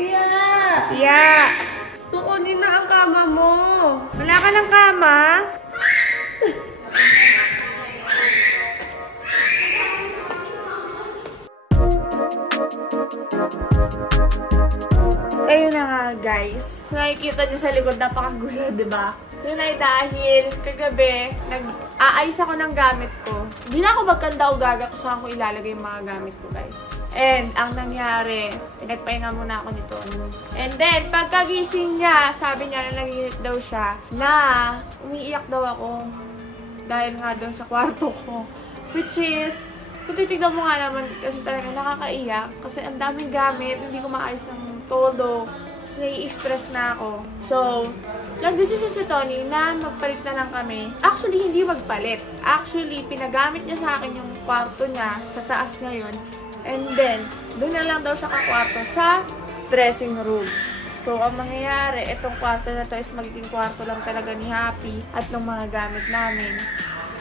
Yeah. Kukunin na ang kama mo. Wala ka ng kama? Ayun na nga guys. Nakikita nyo sa likod, napakagulo, diba? Yun ay dahil kagabi, nag-aayos ako ng gamit ko. Hindi na ako magkanda o gaga kung saan ko ilalagay yung mga gamit ko guys. And ang nangyari, pinagpahinga muna ako nito. And then, pagkagising niya, sabi niya na naginip daw siya na umiiyak daw ako dahil nga daw sa kwarto ko. Which is, kung titignan mo nga naman kasi talaga nakakaiyak kasi ang daming gamit, hindi ko maayos ng todo. So, nai-stress na ako. So, nag-decision si Tony na magpalit na lang kami. Actually, hindi magpalit. Actually, pinagamit niya sa akin yung kwarto niya sa taas ngayon. And then, doon na lang daw siya kakwarto sa dressing room. So, ang mangyayari, itong kwarto na to is magiging kwarto lang talaga ni Happy at ng mga gamit namin.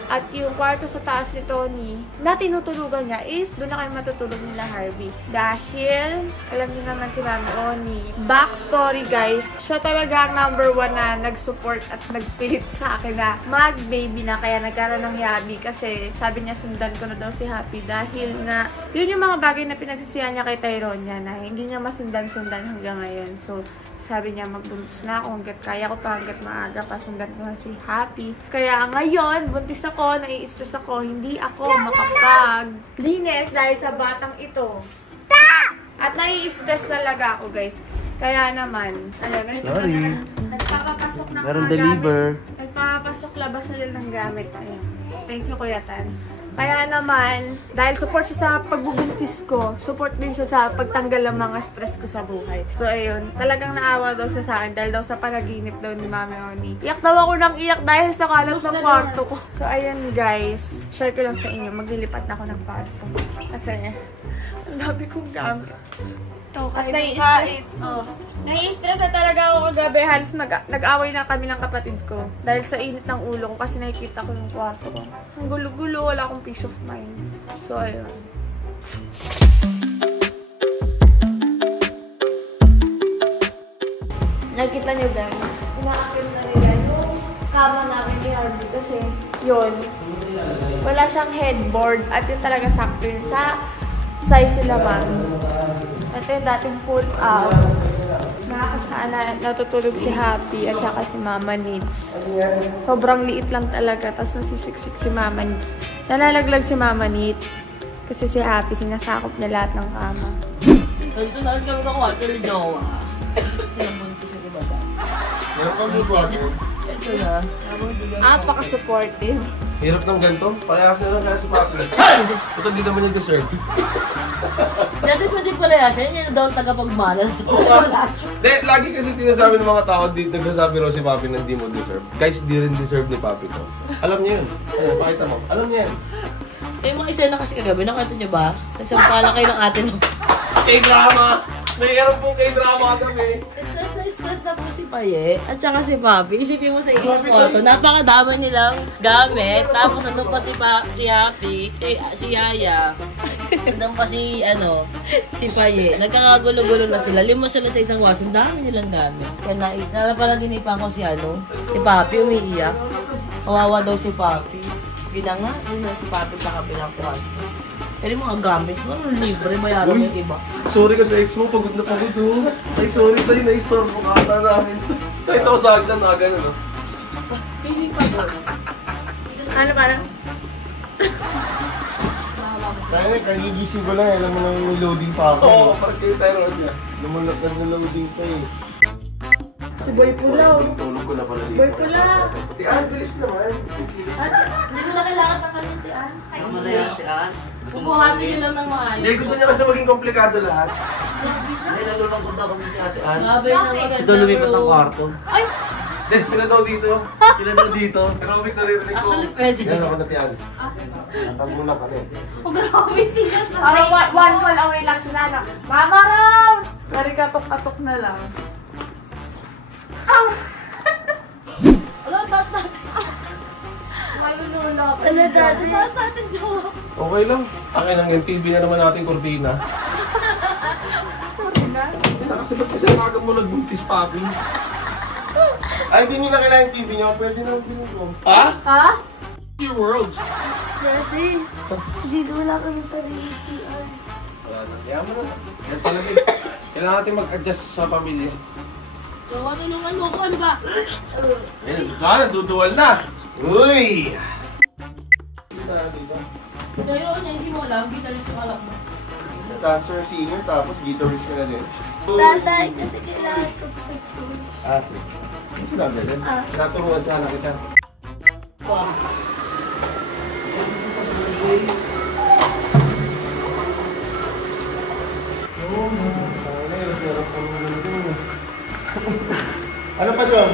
At yung kwarto sa taas ni Tony na tinutulugan niya is doon na kayo matutulog nila Harvey. Dahil, alam niyo naman si Mami Oni. Backstory guys, siya talaga ang #1 na nag-support at nagpilit sa akin na mag-baby na kaya nagkaroon ng Happy. Kasi sabi niya sundan ko na daw si Happy dahil nga yun yung mga bagay na pinagsisihan niya kay Tyrone niya na hindi niya masundan-sundan hanggang ngayon. So, sabi niya, magbuntis na ako hanggat kaya ko pa, hanggat maaga pa, sundan ko na si Happy. Kaya ngayon, buntis ako, nai-stress ako, hindi ako makapag-linis dahil sa batang ito. At nai-stress talaga ako, guys. Kaya naman, alam, nagpapapasok ng mga gamit. Nagpapapasok labas na lang ng gamit. Ayan. Thank you, Kuya Tan. Kaya naman, dahil support siya sa pagbubuntis ko, support din siya sa pagtanggal ng mga stress ko sa buhay. So, ayun. Talagang naawa daw siya sa akin dahil daw sa panaginip daw ni Mami Oni. Iyak daw ako ng iyak dahil sa kalat ng kwarto ko. So, ayun guys. Share ko lang sa inyo. Maglilipat na ako ng kwarto. Kasi, ang dami kong gamit. At nai-stress na talaga ako kagabi. Halos nag-away na kami ng kapatid ko. Dahil sa init ng ulo ko kasi nakikita ko yung kwarto ko. Ang gulo-gulo, wala akong peace of mind. So, ayun. Nakikita nyo guys, inaakil na nila yung kama namin ni Harvey kasi yun, wala siyang headboard at yun talaga sakto yun sa size nila man. Ito yung dating pull out. Nakakasaan na natutulog si Happy at saka si Mama Needs. Sobrang liit lang talaga. Tapos nasisiksik si Mama Needs. Nalalaglag si Mama Needs. Kasi si Happy, sinasakop niya lahat ng kama. Ito na rin kami nakuha. Ito ni Jowa. Sinabuntis sa iba ba? Meron kang bubuha ko. Ito na. Apaka-supportive. Hirap ng ganito. Parehas na lang kaya sa Papi. Ito di naman yung deserve. Dati pwede pala yasin. Yan daw tagapagmalan. Lagi kasi tinasabi ng mga tao dito, nagsasabi raw si Papi na hindi mo deserve. Guys, di rin deserve ni Papi to. Alam niya yun. Ayan, pakita mo. Alam niya yan. Eh, mga isena kasi kagabi. Nakita niyo ba? Nagsampala kayo ng ate nung K-drama! Mayroon pong K-drama kami. Stress na po si Paye at saka si Papi. Isipin mo sa isang kwarto, napakadami nilang gamit. Tapos nandun pa si Happy, si Yaya. Nandun pa si Paye. Nagkakagulo-gulo na sila. 5 sila sa isang kwarto. Ang dami nilang gamit. Kaya napalaginipan ko si Papi umiiyak. Kawawa daw si Papi. Ginanga, si Papi sa kabilang kwarto. Pero yung mga gamit mo, libre, bayaran mo yung iba. Sorry ka sa ex mo, pagod na pagod oh. Ay, sorry tayo, na-store mo kata namin. Kahit ako sa agdan na gano'n oh. Pili pa doon. Ano parang? Tayo kagigising ko lang, alam mo lang yung loading pa ako. Oo, paras kayo tayo ron niya. Lumalap na loading pa eh. Si Boy Pulaw. Tulog ko na pala dito. Boy Pulaw. Tian, bilis naman. Hindi mo na kailangan ng kalintian. Ano na yan, tian? Bubuhatin nyo lang ng maayos. Hindi, gusto niya kasi maging komplikado lahat. Ay, nalulungkot ako si Ate Ann. Mabay na maganda. Si Don lumipat ng kwarto. Ay! Then, sila daw dito. Sila daw dito. Si Robin naririnig ko. Actually, pwede. Yan ako na tiyan. Nakal muna kami. Oh, grabe sila. One call away lang si Nana. Mama Rose! Karikatok-katok na lang. Wala, taas natin. Malulula pa. Ano dati? Taas natin, Jowa. Okay lang. Akin ang TV na naman natin, Cortina. Sorry na. Kasi ba't kasi ang aga mo nagbuntis, Papi? Ay, hindi nyo na kailangan yung TV nyo. Pwede na ang TV ko. Ha? Ha? Your worlds. Daddy, dito wala kami sarili CR. Wala na. Kaya mo na. Yan talaga. Kailangan natin mag-adjust sa pamilya. Tulungan mo ako, ano ba? Ayan, duduwal na. Uy! Pero hindi mo alam, guitarist ko alam mo. Dancer, singer, tapos guitarist ka na din. Tatay, kasi kailangan ko sa school. Ah, ano sinabi din? Naturuan sana kita. Wow. Ano pa, John?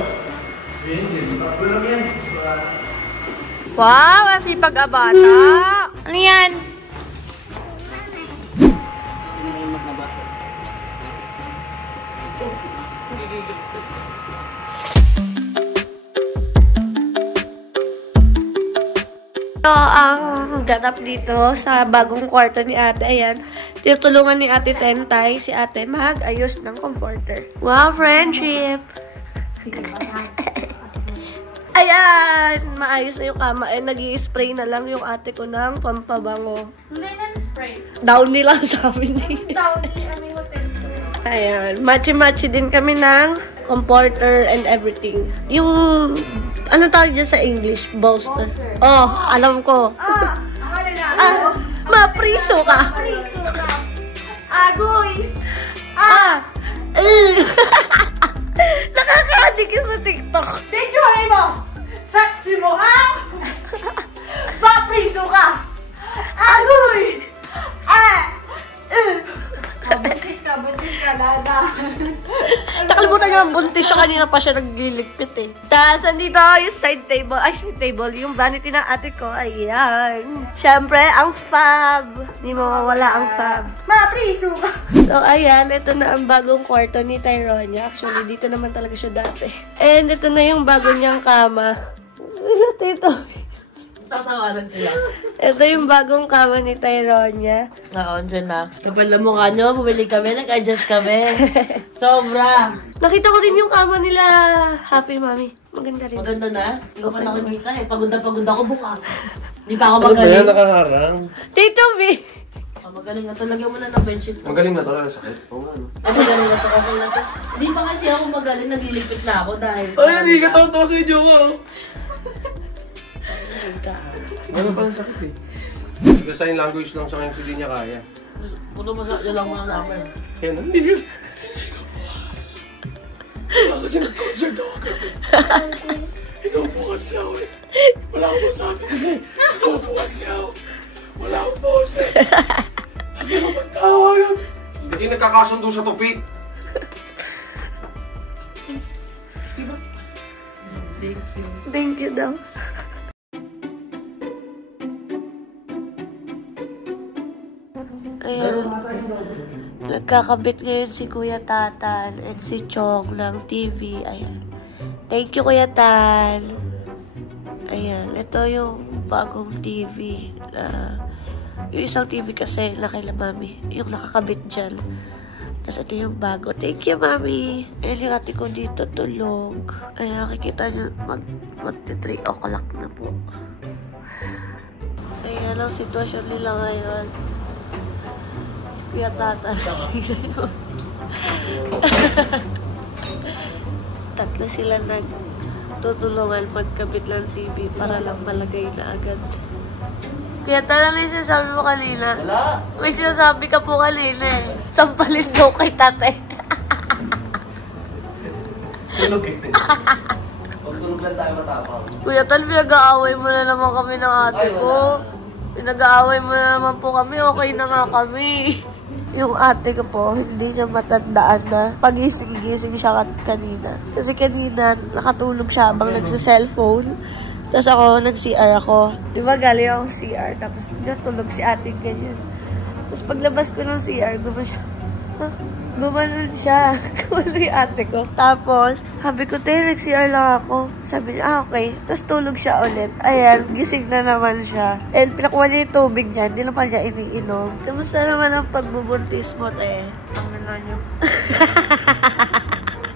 Wow, asipag abata. Ano yan? So, ang ganap dito sa bagong kwarto ni ate, ayan, tinutulungan ni ate Tentay si ate mag-ayos ng comforter. Wow, friendship! Ayan! Maayos na yung kama. Nag-i-spray na lang yung ate ko ng pampabango. Hindi na spray. Down nila sabi niya. Down ni ano yung hotel ko. Ayan. Matchy-matchy din kami ng comforter and everything. Yung, ano tawag dyan sa English? Bolster. Oh, alam ko. Akala na. Mapriso ka. Priso ka. Agoy. Nakaka-addict yun sa TikTok. Picture mo. Saksi mo, ha? Papriso ka. Agoy. Buntis ka, dada. Nakalimutan niya ang buntis siya. Kanina pa siya nagliligpit eh. Tapos, andito yung side table. Ay, side table. Yung vanity ng ate ko. Ayan. Siyempre, ang fab. Hindi mawawala ang fab. Mapriso ka. So, ayan. Ito na ang bagong kwarto ni Tyronia. Actually, dito naman talaga siya dati. And ito na yung bago niyang kama. Sila, tito. Tatawanan sila. Ito yung bagong kama ni Tyronia. Oo, dyan na. Kapal na mukha nyo, bumili kami, nag-adjust kami. Sobra. Nakita ko rin yung kama nila. Happy, mami. Maganda rin. Maganda na. Hindi ko pa nakikita eh. Pagod na ako buka. Hindi pa ako Ano ba yan? magaling. Nakaharang. Tito V! Magaling na talaga mo na ng bedsheet ko. Magaling na to. Ang sakit. Oo nga, no? Magaling na to kasi na to. Hindi pa kasi ako magaling, naglilipit na ako dahil... Ay, hindi ka tawa-tawa sa video ko. Ano pa ang sakit eh? Siguro sign language lang siya ngayon, hindi niya kaya. Puto masakya lang mga namin. Yan, hindi yun. Wala kasi nag-concert ako gabi. Inuupo kasi ako eh. Wala akong masabi kasi inuupo kasi ako. Wala akong boses. Kasi mamantawa lang. Hindi kayo nagkakasundo sa tupi. Diba? Thank you. Thank you daw. Ayan. Nagkakabit ngayon si Kuya Tatan and si Chong ng TV. Ayan. Thank you, Kuya Tan. Ayan. Ito yung bagong TV. Yung isang TV kasi na kay Mami. Yung nakakabit dyan. Tapos ito yung bago. Thank you, Mami. Ayan yung ate ko dito tulog. Ayan, nakikita nyo. Mag-3 o'clock na po. Ayan ang sitwasyon nila ngayon. Si Kuya Tata. Tatlo sila nagtutulungan magkabit ng TV para lang malagay na agad. Kuya Tata, ano yung sinasabi mo kanina? Wala. May sinasabi ka po kanina eh. Sampalin daw kay Tate. Tulog eh. Tulog lang tayo matapang. Kuya Tal, pinag-aaway mo na naman kami ng ate ko. Pinag-aaway mo na naman po kami. Okay na nga kami. Yung ate ko po, hindi niya matandaan na pagising-gising siya kanina. Kasi kanina, nakatulog siya habang nagsa-cellphone. Tapos ako, nag-CR ako. Di ba galing ako CR, tapos natulog si ate ganyan. Tapos paglabas ko ng CR, gumanon siya. Huh? Gumanon siya. Gumanon yung ate ko. Tapos, sabi ko, nag-CR lang ako. Sabi niya, okay. Tapos tulog siya ulit. Ayan, gising na naman siya. And pinakuha niya yung tubig niya. Hindi naman niya iniinom. Kamusta naman ang pagbubuntis mo, te? Ang niyo.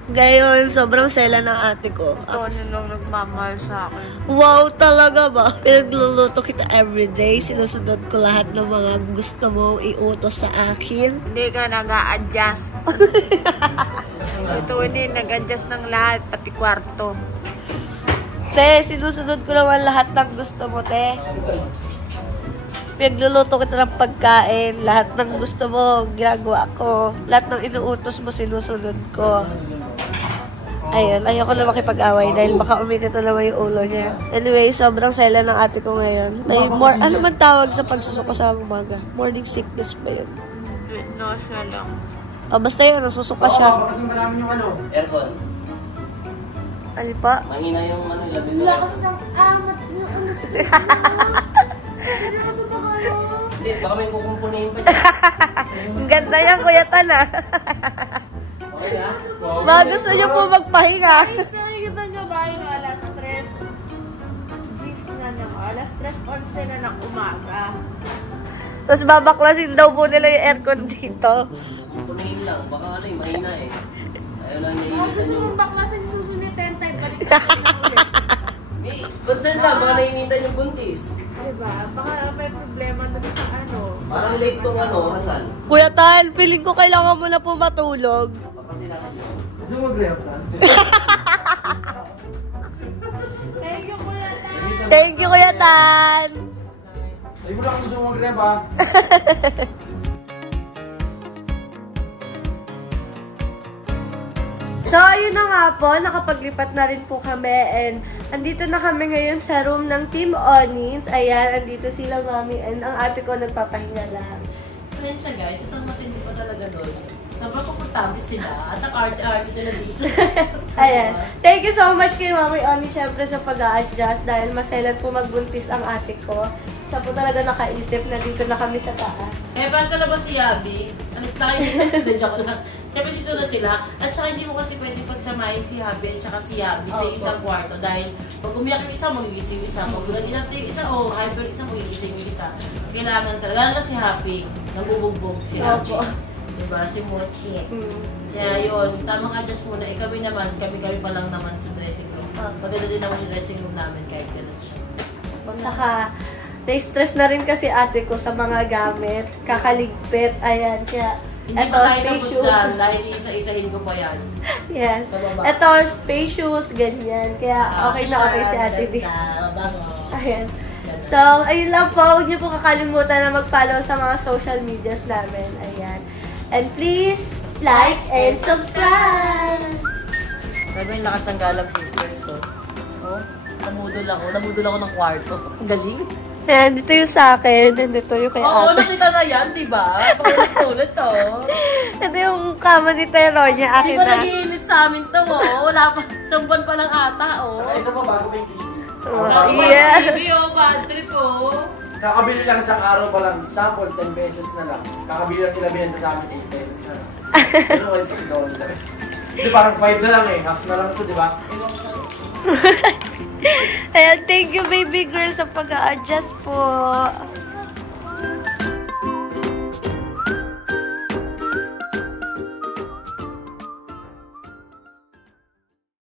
Ngayon, sobrang sela ng ate ko. Ito nilang nagmamahal sa akin. Wow, talaga ba? Pinagluluto kita everyday. Sinusunod ko lahat ng mga gusto mong iutos sa akin. Hindi ka nag-a-adjust. Ito ni nag-adjust ng lahat, pati kwarto. Te, sinusunod ko naman lahat ng gusto mo, te. Pinagluluto kita ng pagkain. Lahat ng gusto mo, ginagawa ko. Lahat ng inuutos mo, sinusunod ko. Ayun, ayoko na makipag-away dahil baka uminit na naman yung ulo niya. Anyway, sobrang sela ng ate ko ngayon. May ano man tawag sa pagsusuko sa umaga? Morning sickness ba yun? No, siya lang. O, basta yun, nasusuka siya. Kasi malaman yung ano. Aircon. Ano pa? Mahina yung ano, labi mo. Lakas ng amat siya. Ano stress mo? Hindi ka sa kayo. Hindi, baka may kukumpunin pa dyan. Ang ganda yan, Kuya Tala. Okay na? Mga gusto niyo po magpahinga. Guys, nakikita niyo ba yung alas 3? Gis na niya. Alas 3:11 na ng umaga. Tapos babaklasin daw po nila yung aircon dito. Kumpunin lang, baka ano eh, mahina eh. Ayaw lang niya Kung initan gusto yung... mong baklasin, susunod 10 time. Balik ka na ulit. May concern lang, baka nainitan yung buntis. Diba? Baka may problema na sa ano. Parang late tong ano, Hasan. Kuya Tal, feeling ko kailangan mo na po matulog. Baka sila kasi. Gusto mo mag-rap na? Thank you, Kuya Tan. Thank you, Kuya Tal. Ay mo lang gusto mo mag-rap ha? So, ayun na nga po, nakapaglipat na rin po kami and andito na kami ngayon sa room ng Team Onins. Ayan, andito sila mami and ang ate ko nagpapahinga lang. So yun siya guys, isang matindi pa talaga doon. Sobrang komportable sila at ang arte-arte sila dito. Ayan. Thank you so much kay Mami Oni syempre sa pag-a-adjust dahil maselan po magbuntis ang ate ko. Siya po talaga nakaisip na dito na kami sa taas. Kaya paano na ba si Yabi? Alas na kayo dito, joke lang. Siyempre dito na sila. At saka hindi mo kasi pwede pagsamahin si Yabi at saka si Yabi sa isang kwarto. Dahil pag umiyak yung isa, magigising yung isa. Pag ulat yung isa, o hyper yung isa, magigising yung isa. Kailangan talaga. Lalo na si Happy, nabubugbog si Happy. Diba? Si Mochi. Kaya yun, tamang adjust muna. Kami naman, kami pa lang naman sa dressing room. Maganda din naman yung dressing room namin kahit gano'n siya. Saka, na-stress na rin kasi ate ko sa mga gamit. Kakaligpit. Ayan, kaya Hindi pa tayo tapos dyan dahil isa-isahin ko pa yan. Yes. Sa baba. Ito, spacious, ganyan. Kaya okay na okay si ate D. Ayan. So, ayun lang po. Huwag niyo po kakalimutan na mag-follow sa mga social medias namin. Ayan. And please, like and subscribe! Sabi yung lakas ng galang sisters, so. Oh, namudol ako ng kwarto. Ang galing. Ayan, dito yung sa akin. And dito yung kay Oo, ate. nakita na yan, di ba? Pakulit-ulit to. Ito yung kama ni Teronia. Di Akin ba na. nag-iinit sa amin to, oh? Wala pa, 1 buwan pa lang ata, oh. Saka ito pa bago pa yung TV. Yeah. Baby, oh, bad trip, oh. Kakabili lang isang araw pa lang. Sample, 10 pesos na lang. Kakabili lang nila binenta sa amin 8 pesos na lang. Pero kayo kasi doon. Di parang 5 na lang eh. Half na lang ito, di ba? Ayan, thank you baby girl sa pag-a-adjust po.